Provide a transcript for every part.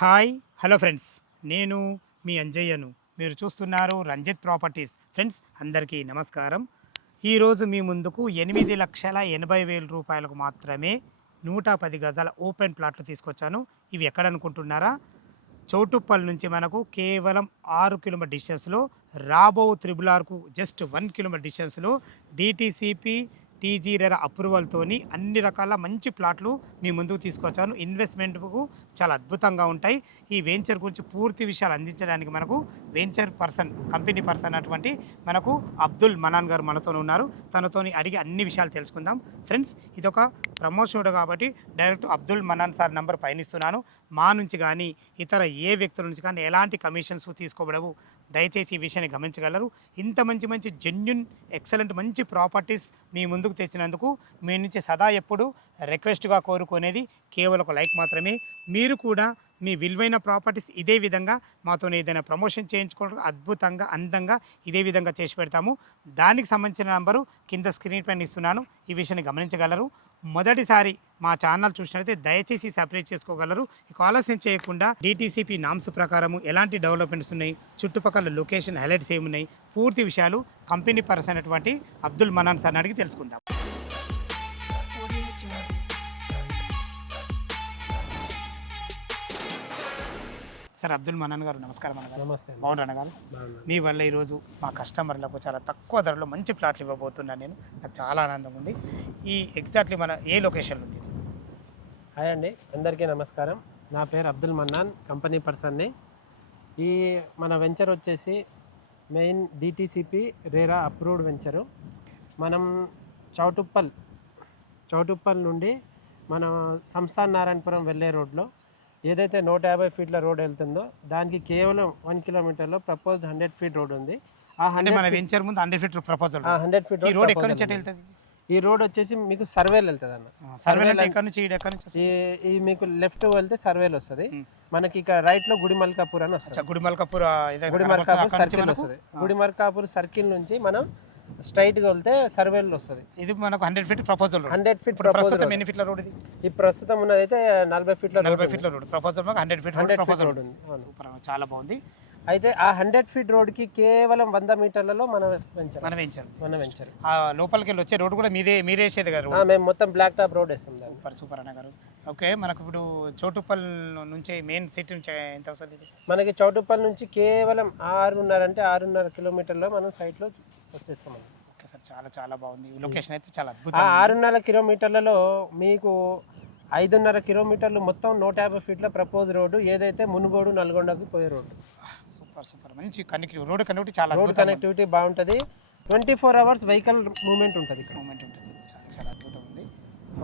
Hi hello friends, నేను మీ అంజయ్యను. మీరు చూస్తున్నారు రంజిత్ ప్రాపర్టీస్. ఫ్రెండ్స్ అందరికీ నమస్కారం. ఈరోజు మీ ముందుకు 8,80,000 రూపాయలకు మాత్రమే 110 గజాల ఓపెన్ ప్లాట్లు తీసుకొచ్చాను. ఇవి ఎక్కడనుకుంటున్నారా? చౌటుప్పల్ నుంచి మనకు కేవలం 6 కిలోమీటర్ డిస్టెన్స్లో, రాబో త్రిబుల్ ఆర్కు జస్ట్ 1 కిలోమీటర్ డిస్టెన్స్లో డీటీసీపీ టీజీ రెరా అప్రూవల్తోని అన్ని రకాల మంచి ప్లాట్లు మీ ముందుకు తీసుకొచ్చాను. ఇన్వెస్ట్మెంట్కు చాలా అద్భుతంగా ఉంటాయి. ఈ వెంచర్ గురించి పూర్తి విషయాలు అందించడానికి మనకు వెంచర్ పర్సన్, కంపెనీ పర్సన్ అటువంటి మనకు అబ్దుల్ మనాన్ గారు మనతో ఉన్నారు. తనతోని అడిగి అన్ని విషయాలు తెలుసుకుందాం. ఫ్రెండ్స్, ఇదొక ప్రమోషన్ కాబట్టి డైరెక్ట్ అబ్దుల్ మనాన్ సార్ నంబర్ పయనిస్తున్నాను. మా నుంచి కానీ ఇతర ఏ వ్యక్తుల నుంచి కానీ ఎలాంటి కమిషన్స్ తీసుకోబడవు. దయచేసి ఈ విషయాన్ని గమనించగలరు. ఇంత మంచి జెన్యున్ ఎక్సలెంట్ మంచి ప్రాపర్టీస్ మీ ముందుకు తెచ్చినందుకు మీ నుంచి సదా ఎప్పుడు రిక్వెస్ట్గా కోరుకునేది కేవలం ఒక లైక్ మాత్రమే. మీరు కూడా మీ విలువైన ప్రాపర్టీస్ ఇదే విధంగా మాతో ఏదైనా ప్రమోషన్ చేయించుకోవడం అద్భుతంగా అందంగా ఇదే విధంగా చేసి పెడతాము. దానికి సంబంధించిన నంబరు కింద స్క్రీన్ పైన ఇస్తున్నాను. ఈ విషయాన్ని గమనించగలరు. మొదటిసారి మా ఛానల్ చూసినట్లయితే దయచేసి సబ్స్క్రైబ్ చేసుకోగలరు. ఇక ఆలస్యం చేయకుండా డిటీసీపీ నామ్స్ ప్రకారము ఎలాంటి డెవలప్మెంట్స్ ఉన్నాయి, చుట్టుపక్కల లొకేషన్ హైలైట్స్ ఏమున్నాయి, పూర్తి విషయాలు కంపెనీ పర్సన్ అయినటువంటి అబ్దుల్ మనాన్ సార్ని అడిగి తెలుసుకుందాం. సార్ అబ్దుల్ మనాన్ గారు నమస్కారం అన్నగారు. నమస్తే. బాగున్నారు అన్నగారు. మీ వల్ల ఈరోజు మా కస్టమర్లకు చాలా తక్కువ ధరలో మంచి ప్లాట్లు ఇవ్వబోతున్నాను నేను. నాకు చాలా ఆనందంగా ఉంది. ఈ ఎగ్జాక్ట్లీ మన ఏ లొకేషన్లో ఉంది? హాయ్ అండి, అందరికీ నమస్కారం. నా పేరు అబ్దుల్ మన్నాన్, కంపెనీ పర్సన్ని. ఈ మన వెంచర్ వచ్చేసి main DTCP RERA approved venture. మనం చౌటుప్పల్ నుండి మన సంస్థాన్ నారాయణపురం వెళ్ళే రోడ్లో ఏదైతే 150 ఫీట్ల రోడ్ వెళ్తుందో దానికి కేవలం 1 కిలోమీటర్లో ప్రపోజ్డ్ 100 ఫీట్ రోడ్ ఉంది. ఆ 100 మన వెంచర్ ముందు 100 ఫీట్ ప్రపోజల్. 100 ఫీట్ ఈ రోడ్ ఎక్కడి నుంచి వెళ్తుంది? ఈ రోడ్ వచ్చేసి మీకు సర్వేలు వెళ్తుంది అన్న. సర్వేలో ఎక్కడి నుంచి ఎక్కడి నుంచి? ఈ మీకు లెఫ్ట్ వెళ్తే సర్వేలు వస్తుంది. మనకి ఇక్కడ రైట్ లో గుడిమల్కాపూర్ అని వస్తుంది. గుడిమల్కాపూర్ సర్కిల్ వస్తుంది. గుడిమల్కాపూర్ సర్కిల్ నుంచి మనం స్ట్రైట్ గా వెళ్తే సర్వేలు వస్తుంది. ఇది మనకు 100 ఫీట్ ప్రపోజల్. 100 ఫీట్ ప్రస్తుతం ఎన్ని ఫీట్ల రోడ్ ఇది? ఈ ప్రస్తుతం ఉన్నదైతే 40 ఫీట్ల రోడ్. ప్రపోజల్ 100 ఫీట్ రోడ్ ఉంది. సూపర్, చాలా బాగుంది. అయితే ఆ 100 ఫీట్ రోడ్ కి కేవలం 100 మీటర్లలో మన వెంచర్ ఆ లోపలికి వెళ్ళి వచ్చే రోడ్ కూడా మీరే వేసేది కదా? మేము మొత్తం బ్లాక్ టాప్ రోడ్ వేస్తాం. సూపర్ అన్న గారు. ఓకే, మనకు ఇప్పుడు చౌటుప్పల్ నుంచి మెయిన్ సిటీ నుంచి ఎంత వస్తుంది? మనకి చౌటుప్పల్ నుంచి కేవలం 6.5 కిలోమీటర్లో మనం సైట్ లో వచ్చేస్తాం. ఓకే సార్, చాలా బాగుంది. లొకేషన్ అయితే చాలా అద్భుతం. 6.5 కిలోమీటర్లలో మీకు 5.5 కిలోమీటర్లు మొత్తం 150 ఫీట్ల ప్రపోజ్ రోడ్డు, ఏదైతే మునుగోడు నల్గొండకు పోయే రోడ్డు. సూపర్ మంచి కనెక్టివిటీ, రోడ్ కనెక్టివిటీ చాలా కనెక్టివిటీ బాగుంటుంది. 24 అవర్స్ వెహికల్ మూవ్మెంట్ ఉంటుంది. చాలా అద్భుతం ఉంది.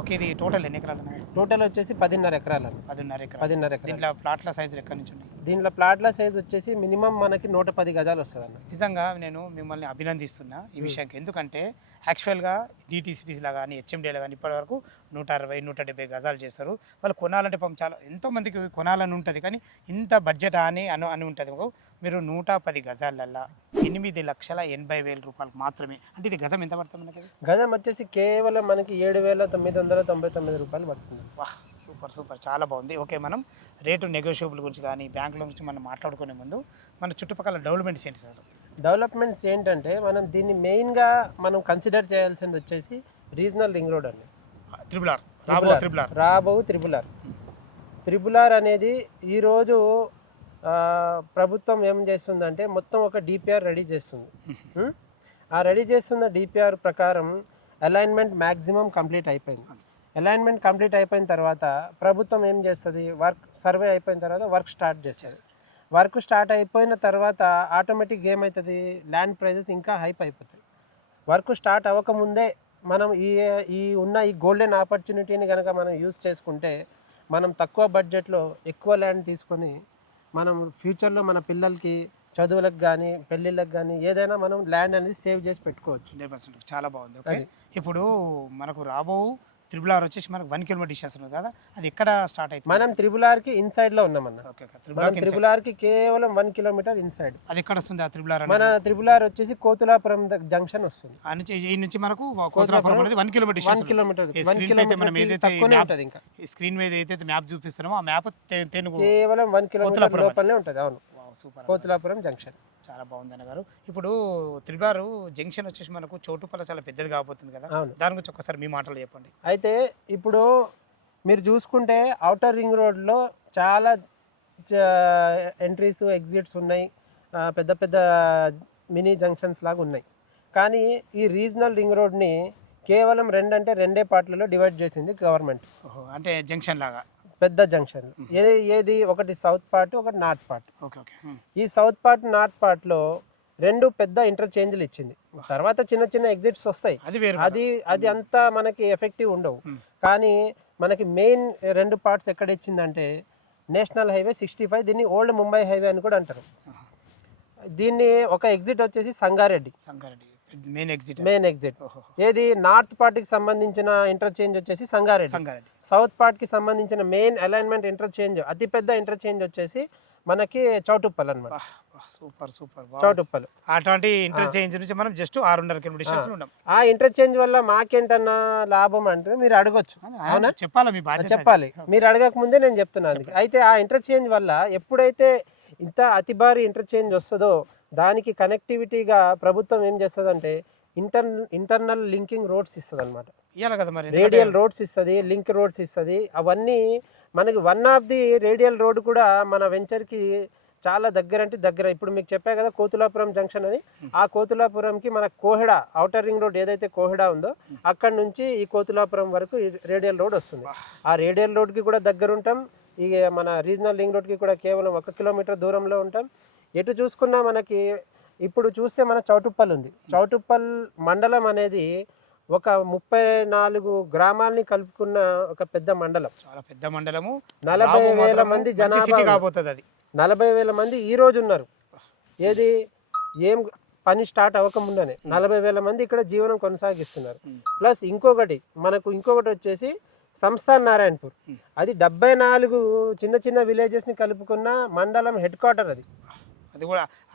ఓకే, ఇది టోటల్ ఎన్ని ఎకరాలు? టోటల్ వచ్చేసి 10.5 ఎకరాలు. 10.5 ఎకరాలు. దీంట్లో ప్లాట్ల సైజులు ఎక్కడి నుంచి ఉన్నాయి? దీంట్లో ప్లాట్ల సైజ్ వచ్చేసి మినిమం మనకి 110 గజాలు వస్తుంది అన్న. నిజంగా నేను మిమ్మల్ని అభినందిస్తున్నా ఈ విషయానికి. ఎందుకంటే యాక్చువల్గా డిటీసీపీస్లా కానీ హెచ్ఎండీలో కానీ ఇప్పటివరకు 160-170 గజాలు చేస్తారు. వాళ్ళు కొనాలంటే పాపం చాలా ఎంతోమందికి కొనాలని ఉంటుంది, కానీ ఇంత బడ్జెట్ అని ఉంటుంది. మీరు 110 గజాలల్లో 8,80,000 రూపాయలకు మాత్రమే. అంటే ఇది గజం ఎంత పడుతుంది మనకి? గజం వచ్చేసి కేవలం మనకి 7,999 రూపాయలు పడుతుంది. వాహ్, సూపర్, చాలా బాగుంది. ఓకే, మనం రేటు నెగోషియబుల్ గురించి కానీ బ్యాంకుల గురించి మనం మాట్లాడుకునే ముందు మన చుట్టుపక్కల డెవలప్మెంట్స్ ఏంటి సార్? డెవలప్మెంట్స్ ఏంటంటే మనం దీన్ని మెయిన్గా మనం కన్సిడర్ చేయాల్సింది వచ్చేసి రీజనల్ రింగ్ రోడ్ అండి. రాబో త్రిబుల్ ఆర్ అనేది ఈరోజు ప్రభుత్వం ఏం చేస్తుందంటే మొత్తం ఒక డిపిఆర్ రెడీ చేస్తుంది. ఆ రెడీ చేస్తున్న డిపిఆర్ ప్రకారం అలైన్మెంట్ మ్యాక్సిమం కంప్లీట్ అయిపోయింది. అలైన్మెంట్ కంప్లీట్ అయిపోయిన తర్వాత ప్రభుత్వం ఏం చేస్తుంది, సర్వే అయిపోయిన తర్వాత వర్క్ స్టార్ట్ చేస్తుంది. వర్క్ స్టార్ట్ అయిపోయిన తర్వాత ఆటోమేటిక్గా ఏమవుతుంది, ల్యాండ్ ప్రైజెస్ ఇంకా హైప్ అయిపోతాయి. వర్క్ స్టార్ట్ అవ్వకముందే మనం ఈ గోల్డెన్ ఆపర్చునిటీని కనుక మనం యూజ్ చేసుకుంటే మనం తక్కువ బడ్జెట్లో ఎక్కువ ల్యాండ్ తీసుకొని మనం ఫ్యూచర్లో మన పిల్లలకి చదువులకు కానీ పెళ్ళిళ్ళకి కానీ ఏదైనా మనం ల్యాండ్ అనేది సేవ్ చేసి పెట్టుకోవచ్చు. 100% చాలా బాగుంది. ఓకే, ఇప్పుడు మనకు రాబో త్రిబుల్ ఆర్ వచ్చేసి మనకు 1 కిలోమీటర్ డిస్టెన్స్ ఉంది కదా, అది ఎక్కడ స్టార్ట్ అవుతుంది? మనం త్రిబుల్ ఆర్కి ఇన్సైడ్లో ఉన్నామన్న. Okay okay. మనం త్రిబుల్ ఆర్కి కేవలం 1 కిలోమీటర్ ఇన్సైడ్. అది ఎక్కడ వస్తుంది ఆ త్రిబుల్ ఆర్? మన త్రిబుల్ ఆర్ వచ్చేసి కోతులాపురం జంక్షన్ వస్తుంది. ఆ నుంచి ఈ నుంచి మనకు కోతులాపురం అనేది 1 కిలోమీటర్ డిస్టెన్స్. 1 కిలోమీటర్ మనం ఏదైతే తక్కువనే ఉంటుంది. ఇంకా ఈ స్క్రీన్ మీద ఏదైతే మ్యాప్ చూపిస్తున్నామో ఆ మ్యాప్ తెనుగు కేవలం 1 కిలోమీటర్ లోపలనే ఉంటుంది. అవును, సూపర్, కోతులాపురం జంక్షన్. చాలా బాగుంది అన్నగారు. ఇప్పుడు త్రిబుల్ ఆర్ జంక్షన్ వచ్చేసి మనకు చోటుపల్ల చాలా పెద్దది కాబోతుంది కదా, అవును. దాని గురించి ఒక్కసారి మీ మాటలు చెప్పండి. అయితే ఇప్పుడు మీరు చూసుకుంటే ఔటర్ రింగ్ రోడ్లో చాలా ఎంట్రీస్ ఎగ్జిట్స్ ఉన్నాయి, పెద్ద పెద్ద మినీ జంక్షన్స్ లాగా ఉన్నాయి. కానీ ఈ రీజనల్ రింగ్ రోడ్ని కేవలం రెండే పార్ట్లలో డివైడ్ చేసింది గవర్నమెంట్. అంటే జంక్షన్ లాగా పెద్ద జంక్షన్. ఏది ఒకటి సౌత్ పార్ట్, ఒకటి నార్త్ పార్ట్. Okay okay. ఈ సౌత్ పార్ట్ నార్త్ పార్ట్లో 2 పెద్ద ఇంటర్చేంజ్లు ఇచ్చింది. తర్వాత చిన్న చిన్న ఎగ్జిట్స్ వస్తాయి, అది వేరు. అది అంతా మనకి ఎఫెక్టివ్ ఉండవు. కానీ మనకి మెయిన్ 2 పార్ట్స్ ఎక్కడ ఇచ్చిందంటే నేషనల్ హైవే 65, దీన్ని ఓల్డ్ ముంబై హైవే అని కూడా అంటారు. దీన్ని ఒక ఎగ్జిట్ వచ్చేసి సంగారెడ్డి మెయిన్ ఎగ్జిట్. ఏది నార్త్ పార్ట్కి సంబంధించిన ఇంటర్చేంజ్ వచ్చేసి సంగారెడ్డి. సౌత్ పార్ట్కి సంబంధించిన మెయిన్ అలైన్మెంట్ ఇంటర్చేంజ్, అతిపెద్ద ఇంటర్చేంజ్ వచ్చేసి మనకి చౌటుప్పల్ అనమాట. Super super. చౌటుప్పల్ అటువంటి ఇంటర్చేంజ్ నుంచి మనం జస్ట్ 600 కిలోమీటర్స్ ఉన్నాం. ఆ ఇంటర్చేంజ్ వల్ల మాకేంటన్నా లాభం అంటే మీరు అడగొచ్చు. అవునా, చెప్పాలి, మీ బాధ్యత చెప్పాలి. మీరు అడగక ముందే నేను చెప్తున్నాను. అయితే ఆ ఇంటర్చేంజ్ వల్ల ఎప్పుడైతే ఇంత అతి భారీ ఇంటర్చేంజ్ వస్తుందో దానికి కనెక్టివిటీగా ప్రభుత్వం ఏం చేస్తుందంటే ఇంటర్నల్ లింకింగ్ రోడ్స్ ఇస్తుంది అనమాట. రేడియల్ రోడ్స్ ఇస్తుంది, లింక్ రోడ్స్ ఇస్తుంది. అవన్నీ మనకి one of the radial road కూడా మన వెంచర్కి చాలా దగ్గర, అంటే దగ్గర. ఇప్పుడు మీకు చెప్పా కదా కోతులాపురం జంక్షన్ అని, ఆ కోతులాపురంకి మన కోహెడా ఔటర్ రింగ్ రోడ్ ఏదైతే కోహెడా ఉందో అక్కడ నుంచి ఈ కోతులాపురం వరకు రేడియల్ రోడ్ వస్తుంది. ఆ రేడియల్ రోడ్కి కూడా దగ్గర ఉంటాం, ఈ మన రీజనల్ రింగ్ రోడ్కి కూడా కేవలం 1 కిలోమీటర్ దూరంలో ఉంటాం. ఎటు చూసుకున్నా మనకి ఇప్పుడు చూస్తే మన చౌటుప్పల్ ఉంది. చౌటుప్పల్ మండలం అనేది ఒక 34 గ్రామాలని కలుపుకున్న ఒక పెద్ద మండలం. చాలా పెద్ద మండలము. 40,000 మంది జనాభా కాబోతుంది. అది 40,000 మంది ఈ రోజు ఉన్నారు. ఏది ఏం పని స్టార్ట్ అవ్వకముందనే 40,000 మంది ఇక్కడ జీవనం కొనసాగిస్తున్నారు. ప్లస్ ఇంకొకటి వచ్చేసి సంస్థాన్ నారాయణపూర్. అది 74 చిన్న చిన్న విలేజెస్ని కలుపుకున్న మండలం హెడ్ క్వార్టర్.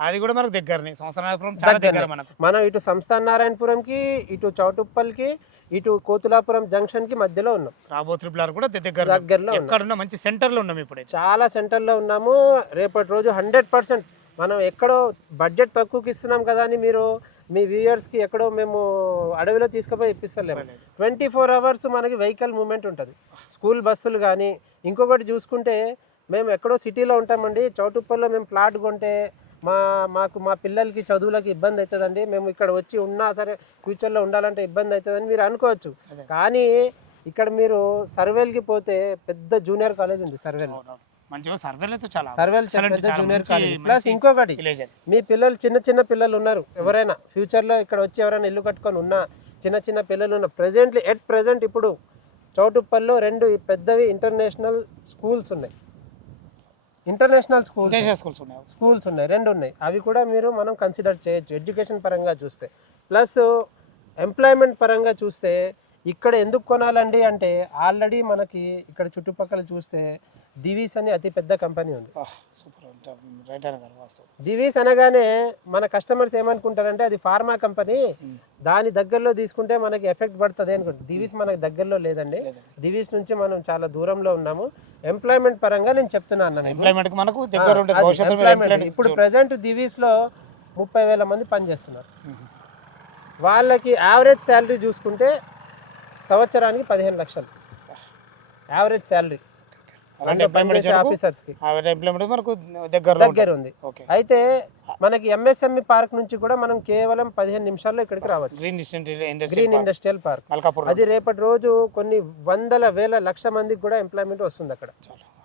అది కూడా మనకు దగ్గరనే. సంస్థానాపురం చాలా దగ్గర మనకు. మనం ఇటు సంస్థాన్ నారాయణపురంకి, ఇటు చౌటుప్పల్కి, ఇటు కోతులాపురం జంక్షన్కి మధ్యలో ఉన్నాం. రాబో త్రిబుల్ ఆర్ కూడా దగ్గరలో ఎక్కడున్నా మంచి సెంటర్లో ఉన్నాం. ఇప్పుడు చాలా సెంటర్లో ఉన్నాము. రేపటి రోజు 100% మనం ఎక్కడో బడ్జెట్ తక్కువకి ఇస్తున్నాం కదా అని మీరు మీ వ్యూయర్స్కి ఎక్కడో మేము అడవిలో తీసుకుపోయి ఇప్పిస్తలేము. 24 అవర్స్ మనకి వెహికల్ మూమెంట్ ఉంటుంది. స్కూల్ బస్సులు కానీ, ఇంకొకటి చూసుకుంటే మేము ఎక్కడో సిటీలో ఉంటామండి. చౌటుప్పల్లో మేము ప్లాట్ కొంటే మా పిల్లలకి చదువులకి ఇబ్బంది అవుతుందండి, మేము ఇక్కడ వచ్చి ఉన్నా సరే ఫ్యూచర్లో ఉండాలంటే ఇబ్బంది అవుతుందని మీరు అనుకోవచ్చు. కానీ ఇక్కడ మీరు సర్వేలకి పోతే పెద్ద జూనియర్ కాలేజ్ ఉంది. సర్వేలు జూనియర్ కాలేజ్. ప్లస్ ఇంకొకటి, మీ పిల్లలు చిన్న పిల్లలు ఉన్నారు, ఎవరైనా ఫ్యూచర్లో ఇక్కడ వచ్చి ఎవరైనా ఇల్లు కట్టుకొని ఉన్నా, చిన్న పిల్లలు ఉన్న ప్రెజెంట్ ఇప్పుడు చౌటుప్పల్లో 2 పెద్దవి ఇంటర్నేషనల్ స్కూల్స్ ఉన్నాయి. ఇంటర్నేషనల్ స్కూల్స్ ఉన్నాయి, 2 ఉన్నాయి. అవి కూడా మనం కన్సిడర్ చేయొచ్చు ఎడ్యుకేషన్ పరంగా చూస్తే. ప్లస్ ఎంప్లాయ్మెంట్ పరంగా చూస్తే ఇక్కడ ఎందుకు కొనాలండి అంటే ఆల్రెడీ మనకి ఇక్కడ చుట్టుపక్కల చూస్తే దివీస్ అని అతి పెద్ద కంపెనీ ఉంది. దివీస్ అనగానే మన కస్టమర్స్ ఏమనుకుంటారంటే అది ఫార్మా కంపెనీ, దాని దగ్గరలో తీసుకుంటే మనకి ఎఫెక్ట్ పడుతుంది అనుకుంటారు. దివీస్ మనకి దగ్గరలో లేదండి. దివీస్ నుంచి మనం చాలా దూరంలో ఉన్నాము. ఎంప్లాయ్మెంట్ పరంగా నేను చెప్తున్నాను. ఇప్పుడు ప్రెసెంట్ దివీస్లో 30,000 మంది పనిచేస్తున్నారు. వాళ్ళకి యావరేజ్ శాలరీ చూసుకుంటే సంవత్సరానికి 15 లక్షలు యావరేజ్ శాలరీ ఆఫీసర్స్కి దగ్గర ఉంది. అయితే మనకి ఎంఎస్ఎంఈ పార్క్ నుంచి కూడా మనం కేవలం 15 నిమిషాల్లో ఇక్కడికి రావచ్చు. Green industrial park. అది రేపటి రోజు కొన్ని 100,000 మందికి కూడా ఎంప్లాయ్మెంట్ వస్తుంది అక్కడ.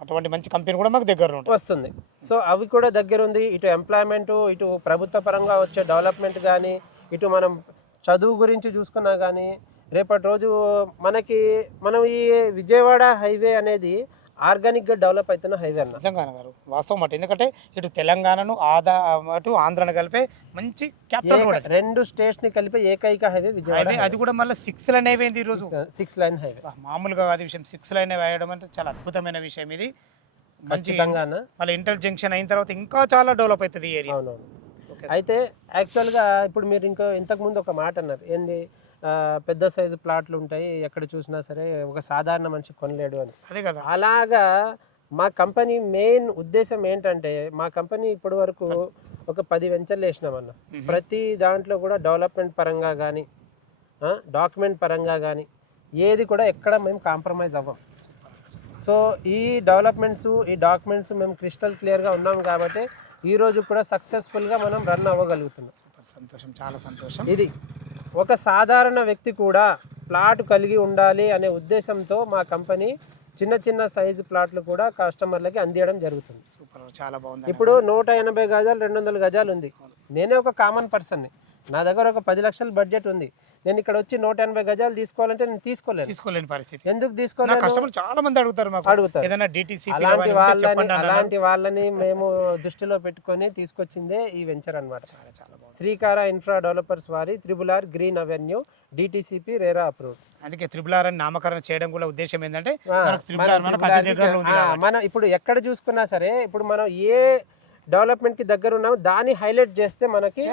అటువంటి మంచి కంపెనీ కూడా మాకు దగ్గర వస్తుంది. సో అవి కూడా దగ్గర ఉంది. ఇటు ఎంప్లాయ్మెంట్, ఇటు ప్రభుత్వ పరంగా వచ్చే డెవలప్మెంట్ కానీ, ఇటు మనం చదువు గురించి చూసుకున్నా కానీ, రేపటి రోజు మనం ఈ విజయవాడ హైవే అనేది ఆర్గానిక్గా డెవలప్ అవుతున్న హైవే అన్న. నిజంగా గారు వాస్తవం మాట. ఎందుకంటే ఇటు తెలంగాణను అటు ఆంధ్రాను కలిపే మంచి క్యాపిటల్ రోడ్ అది. 2 స్టేట్స్ని కలిపే ఏకైక హైవే విజయవాడ హైవే అది కూడా మళ్ళీ 6 లైన్ అయిపోయింది ఈరోజు. 6 లైన్ హైవే. మామూలుగా కాదు విషయం, 6 లైన్ వేయడం అంటే చాలా అద్భుతమైన విషయం ఇది. మంచి ఖచ్చితంగా అన్న. మళ్ళీ ఇంటర్ జంక్షన్ అయిన తర్వాత ఇంకా చాలా డెవలప్ అవుతుంది ఈ ఏరియా. అవునవును. అయితే యాక్చువల్గా ఇప్పుడు మీరు ఇంతకుముందు ఒక మాట అన్నారు ఏంది, పెద్ద సైజు ప్లాట్లు ఉంటాయి ఎక్కడ చూసినా సరే, ఒక సాధారణ మనిషి కొనలేడు అని. అదే కదా. అలాగా మా కంపెనీ మెయిన్ ఉద్దేశం ఏంటంటే, మా కంపెనీ ఇప్పటి వరకు ఒక 10 వెంచర్లు వేసినామన్న. ప్రతి దాంట్లో కూడా డెవలప్మెంట్ పరంగా కానీ డాక్యుమెంట్ పరంగా కానీ ఏది కూడా ఎక్కడ మేము కాంప్రమైజ్ అవ్వం. సో ఈ డాక్యుమెంట్స్ మేము క్రిస్టల్ క్లియర్గా ఉన్నాం కాబట్టి ఈరోజు కూడా సక్సెస్ఫుల్గా మనం రన్ అవ్వగలుగుతున్నాం. సూపర్ సంతోషం, చాలా సంతోషం. ఇది ఒక సాధారణ వ్యక్తి కూడా ప్లాట్ కలిగి ఉండాలి అనే ఉద్దేశంతో మా కంపెనీ చిన్న చిన్న సైజు ప్లాట్లు కూడా కస్టమర్లకి అందించడం జరుగుతుంది. సూపర్, చాలా బాగుంది. ఇప్పుడు 180 గజాలు 200 గజాలు ఉంది. నేనే ఒక కామన్ పర్సన్ని, నా దగ్గర ఒక 10 లక్షల బడ్జెట్ ఉంది. నేను ఇక్కడ వచ్చి 180 గజాలు తీసుకోవాలంటే నేను తీసుకోలేని పరిస్థితి. ఎందుకు తీసుకోలేను? కస్టమర్లు చాలా మంది అడుగుతారు. ఏదైనా DTCP అలాంటి వాళ్ళని మేము దృష్టిలో పెట్టుకొని తీసుకొచ్చిందే ఈ వెంచర్ అన్నమాట. శ్రీకార ఇన్ఫ్రా డెవలపర్స్ వారి RRR green avenue DTCP RERA approved. అందుకే RRR అని నామకరణం చేయడం కూడా ఉద్దేశం ఏంటంటే మనం ఇప్పుడు ఎక్కడ చూసుకున్నా సరే, ఇప్పుడు మనం ఏ డెవలప్మెంట్ కి దగ్గర ఉన్నాము దాన్ని హైలైట్ చేస్తే మనకి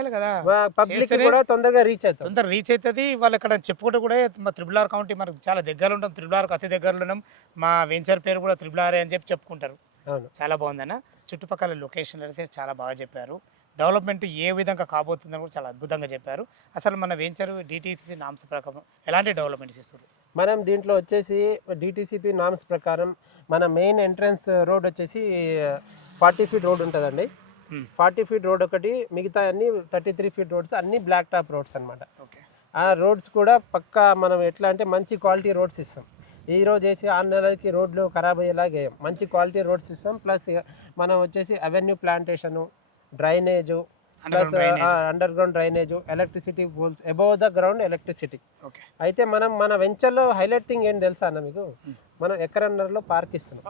పబ్లిక్ కూడా తొందరగా రీచ్ అవుతుంది. వాళ్ళు ఇక్కడ చెప్పుకుంటూ కూడా మా RRR కౌంటీ మనకు చాలా దగ్గర ఉంటాం, RRR అతి దగ్గరలో ఉన్నాం, మా వెంచర్ పేరు కూడా RRR అని చెప్పుకుంటారు. చాలా బాగుందన్న. చుట్టుపక్కల లొకేషన్లు అయితే చాలా బాగా చెప్పారు. డెవలప్మెంట్ ఏ విధంగా కాబోతుందని కూడా చాలా అద్భుతంగా చెప్పారు. అసలు మన వెంచర్ DTCP నామ్స్ ప్రకారం ఎలాంటి డెవలప్మెంట్స్ ఇస్తారు? మనం దీంట్లో వచ్చేసి DTCP నామ్స్ ప్రకారం మన మెయిన్ ఎంట్రన్స్ రోడ్ వచ్చేసి 40 ఫీట్ రోడ్ ఉంటుందండి. 40 ఫీట్ రోడ్ ఒకటి, మిగతా అన్ని 33 ఫీట్ రోడ్స్, అన్ని బ్లాక్ టాప్ రోడ్స్ అనమాట. ఆ రోడ్స్ కూడా పక్కా మనం ఎట్లా అంటే మంచి క్వాలిటీ రోడ్స్ ఇస్తాం. ఈరోజు వేసి 6 నెలలకి రోడ్లు ఖరాబ్ అయ్యేలాగా వేయం, మంచి క్వాలిటీ రోడ్స్ ఇస్తాం. ప్లస్ మనం వచ్చేసి avenue plantation, drainage, plus underground drainage, electricity poles, above the ground electricity. అయితే మన వెంచర్లో హైలైట్ థింగ్ ఏంటి తెలుసా అన్న మీకు? మనం ఎకరన్నరలో పార్క్ ఇస్తున్నాం.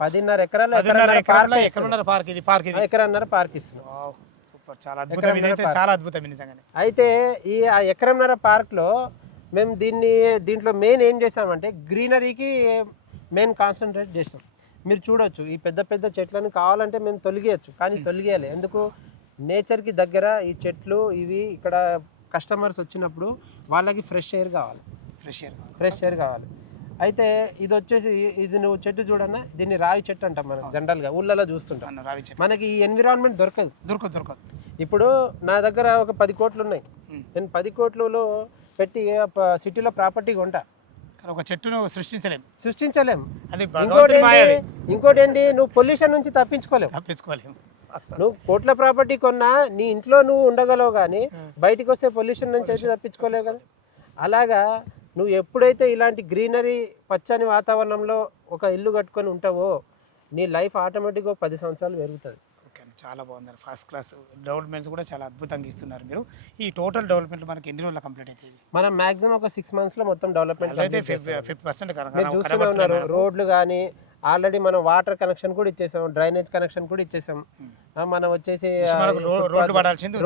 10.5 ఎకరాలు ఎకరన్నర పార్క్ ఇస్తున్నాం. అయితే ఈ ఎకరంన్నర పార్క్లో మేము దీంట్లో మెయిన్ ఏం చేసామంటే గ్రీనరీకి మెయిన్ కాన్సన్ట్రేట్ చేస్తాం. మీరు చూడొచ్చు ఈ పెద్ద పెద్ద చెట్లను కావాలంటే మేము తొలగియచ్చు, కానీ తొలగియాలి. ఎందుకు? నేచర్కి దగ్గర ఈ చెట్లు ఇవి, ఇక్కడ కస్టమర్స్ వచ్చినప్పుడు వాళ్ళకి ఫ్రెష్ ఎయిర్ కావాలి. అయితే ఇది వచ్చేసి నువ్వు చెట్టు చూడన్నా, దీన్ని రావి చెట్టు అంటాం మనం జనరల్గా ఊళ్ళలో చూస్తుంటాం. మనకి ఈ ఎన్విరాన్మెంట్ దొరకదు. ఇప్పుడు నా దగ్గర ఒక 10 కోట్లు ఉన్నాయి, నేను 10 కోట్లలో పెట్టి సిటీలో ప్రాపర్టీ కొంటా, ఒక చెట్టును సృష్టించలేం. ఇంకోటి ఏంటి, నువ్వు పొల్యూషన్ నుంచి తప్పించుకోలేము. నువ్వు కోట్ల ప్రాపర్టీ కొన్నా నీ ఇంట్లో నువ్వు ఉండగలవు, కానీ బయటికి వస్తే పొల్యూషన్ నుంచి అయితే తప్పించుకోలేవు కదా. అలాగా నువ్వు ఎప్పుడైతే ఇలాంటి గ్రీనరీ పచ్చని వాతావరణంలో ఒక ఇల్లు కట్టుకొని ఉంటావో నీ లైఫ్ ఆటోమేటిక్గా 10 సంవత్సరాలు పెరుగుతుంది. చాలా బాగుంది. ఫస్ట్ క్లాస్ డెవలప్మెంట్స్ కూడా చాలా అద్భుతంగా ఇస్తున్నారు మీరు. ఈ టోటల్ డెవలప్మెంట్ మనకి ఎన్ని రోజుల్లో కంప్లీట్ అవుతుంది? మనం మాక్సిమం ఒక 6 మంత్స్లో మొత్తం డెవలప్మెంట్ అయితే 50% మీరు చూస్తున్నారు. రోడ్లు కానీ ఆల్రెడీ మనం వాటర్ కనెక్షన్ కూడా ఇచ్చేసాం, డ్రైనేజ్ కనెక్షన్ కూడా ఇచ్చేసాం. మనం వచ్చేసి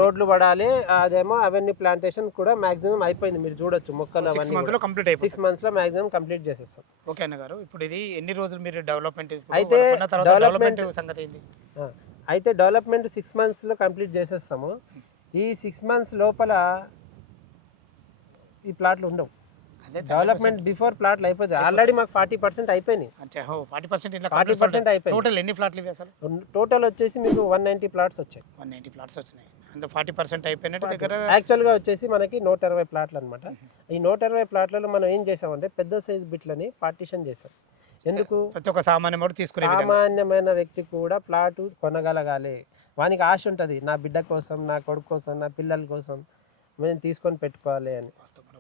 రోడ్లు పడాలి, అదేమో అవన్నీ ప్లాంటేషన్ కూడా మాక్సిమం అయిపోయింది. మీరు చూడొచ్చు మొక్కలు 6 మంత్స్లో మాక్సిమం కంప్లీట్ చేసేస్తాం. ఓకే అన్న గారు, ఇప్పుడు ఇది ఎన్ని రోజులు మీరు డెవలప్మెంట్ అయితే సంగతి ఏంది? అయితే డెవలప్మెంట్ 6 మంత్స్లో కంప్లీట్ చేసేస్తాము. ఈ 6 మంత్స్ లోపల ఈ ప్లాట్లు ఉండవు. డెవలప్మెంట్ బిఫోర్ ప్లాట్లు అయిపోతుంది. ఆల్రెడీ మాకు 40% అయిపోయినాయి. 40% అయిపోయింది. టోటల్ ఎన్ని ప్లాట్లు ఇవి అసలు? టోటల్ వచ్చేసి మీకు 190 ప్లాట్స్ వచ్చాయి. 190 ప్లాట్స్ వచ్చినాయి అంటే 40% అయిపోయినట్టు దగ్గర. యాక్చువల్గా వచ్చేసి మనకి 120 ప్లాట్లు అనమాట. ఈ 120 ప్లాట్లలో మనం ఏం చేసామంటే పెద్ద సైజ్ బిట్లని పార్టీషన్ చేసాం. ఎందుకు? ప్రతి ఒక్క సామాన్యమైన వ్యక్తి కూడా ప్లాట్ కొనగలగాలి. వానికి ఆశ ఉంటుంది, నా బిడ్డ కోసం, నా కొడుకు కోసం, నా పిల్లల కోసం మేము తీసుకొని పెట్టుకోవాలి అని.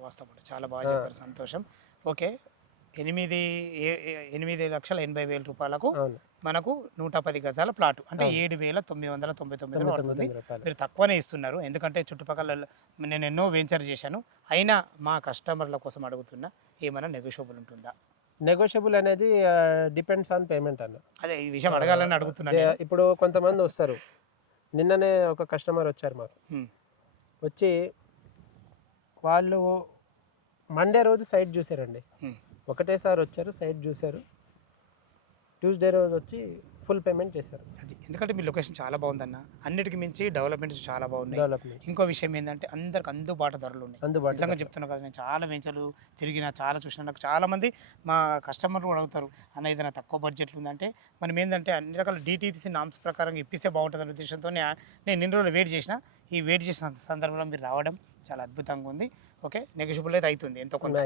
వాస్తవం చాలా బాగా చెప్పారు, సంతోషం. ఓకే, 8,80,000 రూపాయలకు మనకు 110 గజాల ప్లాట్ అంటే 7,999 మీరు తక్కువనే ఇస్తున్నారు. ఎందుకంటే చుట్టుపక్కల నేను ఎన్నో వెంచర్ చేశాను, అయినా మా కస్టమర్ల కోసం అడుగుతున్నా, ఏమైనా నెగోషియబుల్ ఉంటుందా? నెగోషియబుల్ అనేది డిపెండ్స్ ఆన్ పేమెంట్ అన్న. అదే ఈ విషయం అడగాలని అడుగుతున్నాను నేను. ఇప్పుడు కొంతమంది వస్తారు. నిన్ననే ఒక కస్టమర్ వచ్చారు మాకు. హ్మ్. వచ్చి వాళ్ళు మండే రోజు సైట్ చూసారండి. హ్మ్. ఒకటేసారి వచ్చారు, సైట్ చూశారు. ట్యూస్డే రోజు వచ్చి ఫుల్ పేమెంట్ చేశారు. అది ఎందుకంటే మీ లొకేషన్ చాలా బాగుందన్న, అన్నిటికి మించి డెవలప్మెంట్స్ చాలా బాగున్నాయి. డెవలప్మెంట్ ఇంకో విషయం ఏంటంటే అందరికి అందుబాటు ధరలు ఉన్నాయి. అందుబాటు నిజంగా చెప్తున్నా కదా, నేను చాలా వెంచర్లు తిరిగిన, చాలా చూసిన, నాకు చాలామంది మా కస్టమర్లు కూడా అడుగుతారు, అన్న ఏదైనా తక్కువ బడ్జెట్లు ఉందంటే మనం ఏంటంటే అన్ని రకాల డిటిపిసి నామ్స్ ప్రకారం ఇప్పిస్తే బాగుంటుంది అనే ఉద్దేశంతో నేను ఇన్ని రోజులు వెయిట్ చేసిన. ఈ వెయిట్ చేసిన సందర్భంలో మీరు రావడం చాలా అద్భుతంగా ఉంది. ఓకే, నెగోషియబుల్ అయితే అవుతుంది ఎంతో కొంత.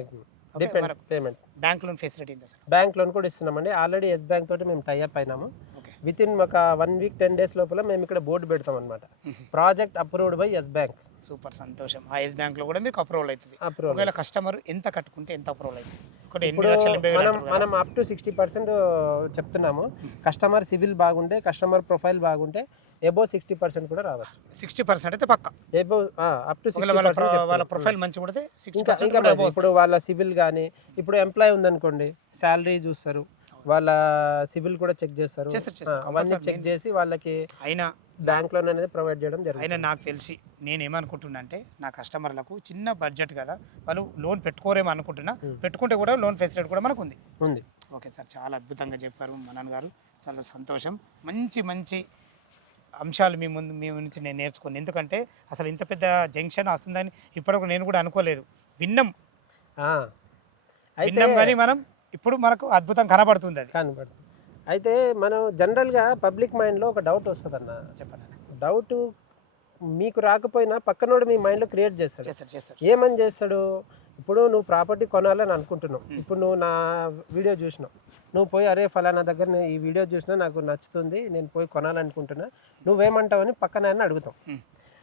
Depends payment. Bank loan facility ఉంది అసలు? బ్యాంక్ లోన్ కూడా ఇస్తున్నామండి. ఆల్రెడీ ఎస్ బ్యాంక్ తోటి మేము టైఅప్ అయినాము. ఓకే. విత్ ఇన్ ఒక 1 వీక్ 10 డేస్ లోపల మేము ఇక్కడ బోర్డు పెడతాం అనమాట. Project approved by Yes Bank. Super సంతోషం. ఆ ఎస్ బ్యాంక్ లో కూడా మీకు అప్రూవల్ అవుతుంది. అప్రూవల్. ఒకవేళ కస్టమర్ ఎంత కట్టుకుంటే ఎంత అప్రూవల్ అవుతుంది? ఒకటి ఇప్పుడు 8,80,000 మనం అప్ టు 60% చెప్తున్నాము. కస్టమర్ సివిల్ బాగుంటే, కస్టమర్ ప్రొఫైల్ బాగుంటే అబోవ్ 60% కూడా రావచ్చు. 60% అయితే పక్క. అబోవ్ అప్ టు ఒకవేళ 60% వాళ్ళ ప్రొఫైల్ మంచిగా ఉంటే ఇంకా 60% ఇంకా కూడా మంచిది. above ఇప్పుడు వాళ్ళ సివిల్ కానీ, ఇప్పుడు ఎంప్లాయ్ ఉందనుకోండి, శాలరీ చూస్తారు, వాళ్ళ సివిల్ కూడా చెక్ చేస్తారు. చేస్తారు. అవన్నీ చెక్ Compulsory. చేసి వాళ్ళకి అయినా బ్యాంక్ లోన్ అనేది ప్రొవైడ్ చేయడం అయినా జరుగుతుంది. నాకు తెలిసి నేను ఏమనుకుంటున్నా అంటే, నా కస్టమర్లకు చిన్న బడ్జెట్ కదా, వాళ్ళు లోన్ పెట్టుకోరేమో అనుకుంటున్నా. పెట్టుకుంటే కూడా లోన్ ఫెసిలిటీ కూడా మనకు ఉంది. ఉంది. ఓకే సార్, చాలా అద్భుతంగా చెప్పారు మనన్ గారు. చాలా సంతోషం. మంచి మంచి అంశాలు మీ నుంచి నేను నేర్చుకున్నాను. ఎందుకంటే అసలు ఇంత పెద్ద జంక్షన్ వస్తుందని ఇప్పటివరకు నేను కూడా అనుకోలేదు. విన్నాం ఆ, అయితే విన్నాం కానీ మనం ఇప్పుడు మనకు అద్భుతం కనబడుతుంది. అది కనబడుతుంది. అయితే మనం జనరల్గా పబ్లిక్ మైండ్లో ఒక డౌట్ వస్తుంది అన్న. చెప్పండి. డౌట్ మీకు రాకపోయినా పక్కనోడు మీ మైండ్లో క్రియేట్ చేస్తాడు. చేస్తారు. ఏమని చేస్తాడు? ఇప్పుడు నువ్వు ప్రాపర్టీ కొనాలని అనుకుంటున్నావు. ఇప్పుడు నువ్వు నా వీడియో చూసినావు, నువ్వు పోయి అరే ఫలానా దగ్గర నేను ఈ వీడియో చూసినా నాకు నచ్చుతుంది, నేను పోయి కొనాలనుకుంటున్నా, నువ్వేమంటావని పక్కన ఆయన అడుగుతావు.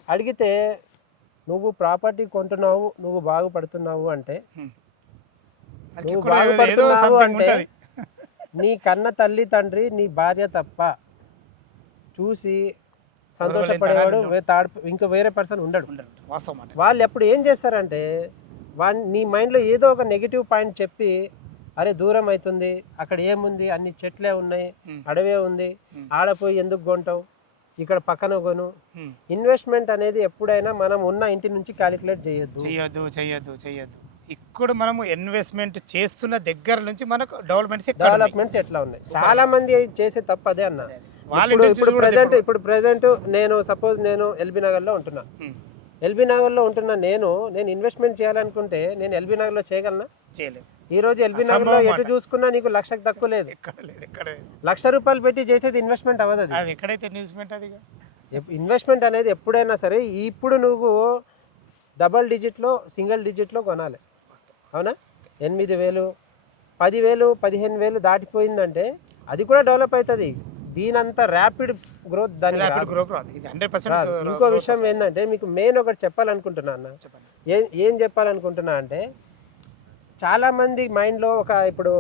అడిగితే నువ్వు ప్రాపర్టీ కొంటున్నావు, నువ్వు బాగుపడుతున్నావు అంటే, నువ్వు బాగుపడుతున్నావు అంటే నీ కన్న తల్లి తండ్రి నీ భార్య తప్ప చూసి సంతోషపడేవాడు ఇంకా వేరే పర్సన్ ఉండడు. వాళ్ళు ఎప్పుడు ఏం చేస్తారంటే నీ మైండ్లో ఏదో ఒక నెగిటివ్ పాయింట్ చెప్పి, అరే దూరం అవుతుంది, అక్కడ ఏముంది, అన్ని చెట్లే ఉన్నాయి, అడవే ఉంది, ఆడపోయి ఎందుకు కొంటావు, ఇక్కడ పక్కన కొను. ఇన్వెస్ట్మెంట్ అనేది ఎప్పుడైనా మనం ఉన్న ఇంటి నుంచి క్యాలిక్యులేట్ చేయొద్దు. ఇక్కడ మనము ఇన్వెస్ట్మెంట్ చేస్తున్న దగ్గర నుంచి మనకు డెవలప్మెంట్స్ ఎట్లా ఉన్నాయి. చాలా మంది చేసే తప్పు అదే అన్న. ఇప్పుడు ప్రెసెంట్ నేను సపోజ్ నేను ఎల్బీ నగర్లో ఉంటున్నా. ఎల్బీ నగర్లో ఉంటున్నా నేను ఇన్వెస్ట్మెంట్ చేయాలనుకుంటే నేను ఎల్బీ నగర్లో చేయగలనా? చేయలేదు. ఈ రోజు ఎల్బీ నగర్లో ఎటు చూసుకున్నా నీకు 1,00,000కి తక్కువ లేదు. ₹1,00,000 పెట్టి చేసేది ఇన్వెస్ట్మెంట్ అవ్వదు. ఇన్వెస్ట్మెంట్ అనేది ఎప్పుడైనా సరే ఇప్పుడు నువ్వు డబల్ డిజిట్లో, సింగిల్ డిజిట్లో కొనాలి. అవునా? 8,000, 10,000, 15,000 దాటిపోయిందంటే అది కూడా డెవలప్ అవుతుంది. దీనంత ర్యాపిడ్ గ్రోత్ దాని. ఇంకో విషయం ఏంటంటే మీకు మెయిన్ ఒకటి చెప్పాలనుకుంటున్నా అన్న. ఏం చెప్పాలనుకుంటున్నా అంటే, చాలామంది మైండ్లో ఇప్పుడు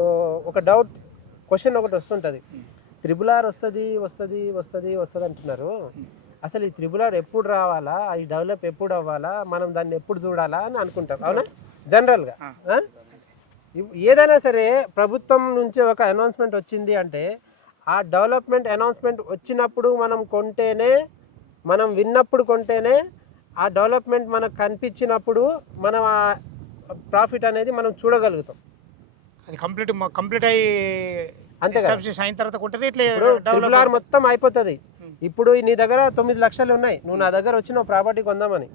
ఒక డౌట్ క్వశ్చన్ ఒకటి వస్తుంటుంది. RRR వస్తుంది అంటున్నారు. అసలు ఈ RRR ఎప్పుడు రావాలా, ఈ డెవలప్ ఎప్పుడు అవ్వాలా, మనం దాన్ని ఎప్పుడు చూడాలా అని అనుకుంటాం. అవునా? జనరల్గా ఏదైనా సరే ప్రభుత్వం నుంచి ఒక అనౌన్స్మెంట్ వచ్చింది అంటే, ఆ డెవలప్మెంట్ అనౌన్స్మెంట్ వచ్చినప్పుడు మనం కొంటేనే, మనం విన్నప్పుడు కొంటేనే, ఆ డెవలప్మెంట్ మనకు కనిపించినప్పుడు మనం ఆ ప్రాఫిట్ అనేది మనం చూడగలుగుతాం. అది కంప్లీట్ అయ్యి అంతే అయిన తర్వాత కొంటే RRR మొత్తం అయిపోతుంది. ఇప్పుడు నీ దగ్గర 9 లక్షలు ఉన్నాయి, నువ్వు నా దగ్గర వచ్చినావు ప్రాపర్టీ కొందామని.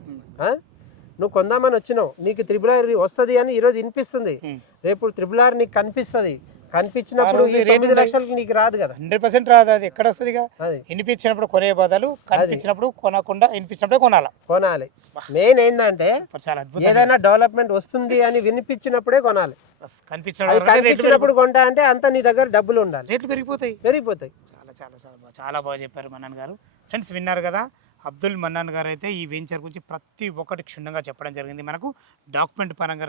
నువ్వు కొందామని వచ్చినావు, నీకు RRR వస్తుంది అని ఈరోజు వినిపిస్తుంది. రేపు RRR నీకు కనిపించినప్పుడు 9 లక్షలకి నీకు రాదు కదా. 100% రాదు. అది ఎక్కడ వస్తుంది? వినిపించినప్పుడు కొనే బదులు కనిపించినప్పుడు కొనకుండా వినిపించినప్పుడే కొనాలి. మెయిన్ ఏంటంటే ఏదైనా డెవలప్మెంట్ వస్తుంది అని వినిపించినప్పుడే కొనాలి. కనిపించినప్పుడు కొంటా అంటే అంత నీ దగ్గర డబ్బులు ఉండాలి, రేట్లు పెరిగిపోతాయి. చాలా బాగా చెప్పారు మన్నాన్ గారు. ఫ్రెండ్స్, విన్నారు కదా, అబ్దుల్ మన్నాన్ గారు అయితే ఈ వెంచర్ గురించి ప్రతి ఒక్కటి క్షుణ్ణంగా చెప్పడం జరిగింది. మనకు డాక్యుమెంట్ పరంగా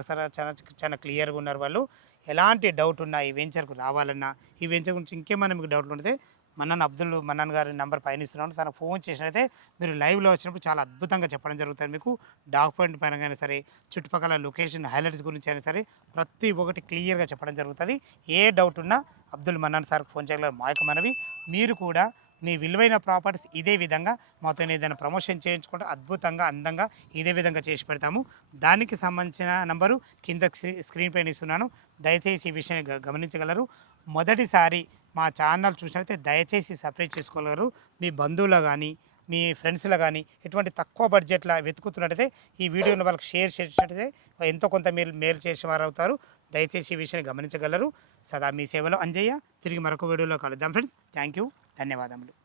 చాలా క్లియర్గా ఉన్నారు వాళ్ళు. ఎలాంటి డౌట్ ఉన్నా ఈ వెంచర్కు రావాలన్నా, ఈ వెంచర్ గురించి ఇంకేమైనా మీకు డౌట్లు ఉంటే మన్నన్ అబ్దుల్ మన్నన్ గారి నెంబర్ పైన ఇస్తున్నాను. తనకు ఫోన్ చేసినట్లయితే మీరు లైవ్లో వచ్చినప్పుడు చాలా అద్భుతంగా చెప్పడం జరుగుతుంది. మీకు డాక్యుమెంట్ పైన అయినా సరే, చుట్టుపక్కల లొకేషన్ హైలైట్స్ గురించి అయినా సరే ప్రతి ఒక్కటి క్లియర్గా చెప్పడం జరుగుతుంది. ఏ డౌట్ ఉన్నా అబ్దుల్ మన్నన్ సార్కి ఫోన్ చేయగలరు. మా యొక్క మనవి, మీరు కూడా మీ విలువైన ప్రాపర్టీస్ ఇదే విధంగా మాతో ఏదైనా ప్రమోషన్ చేయించుకుంటే అద్భుతంగా అందంగా ఇదే విధంగా చేసి పెడతాము. దానికి సంబంధించిన నంబరు కింద స్క్రీన్ పైన ఇస్తున్నాను. దయచేసి ఈ విషయాన్ని గమనించగలరు. మొదటిసారి మా ఛానల్ చూసినట్లయితే దయచేసి సబ్స్క్రైబ్ చేసుకోగలరు. మీ బంధువులు కానీ మీ ఫ్రెండ్స్లో కానీ ఎటువంటి తక్కువ బడ్జెట్లో వెతుకుతున్నట్టయితే ఈ వీడియోని వాళ్ళకి షేర్ చేసినట్టయితే ఎంతో కొంత మీరు మేలు చేసేవారు అవుతారు. దయచేసి ఈ విషయాన్ని గమనించగలరు. సదా మీ సేవలో అంజయ్య. తిరిగి మరొక వీడియోలో కలుద్దాం ఫ్రెండ్స్. Thank you. ధన్యవాదములు.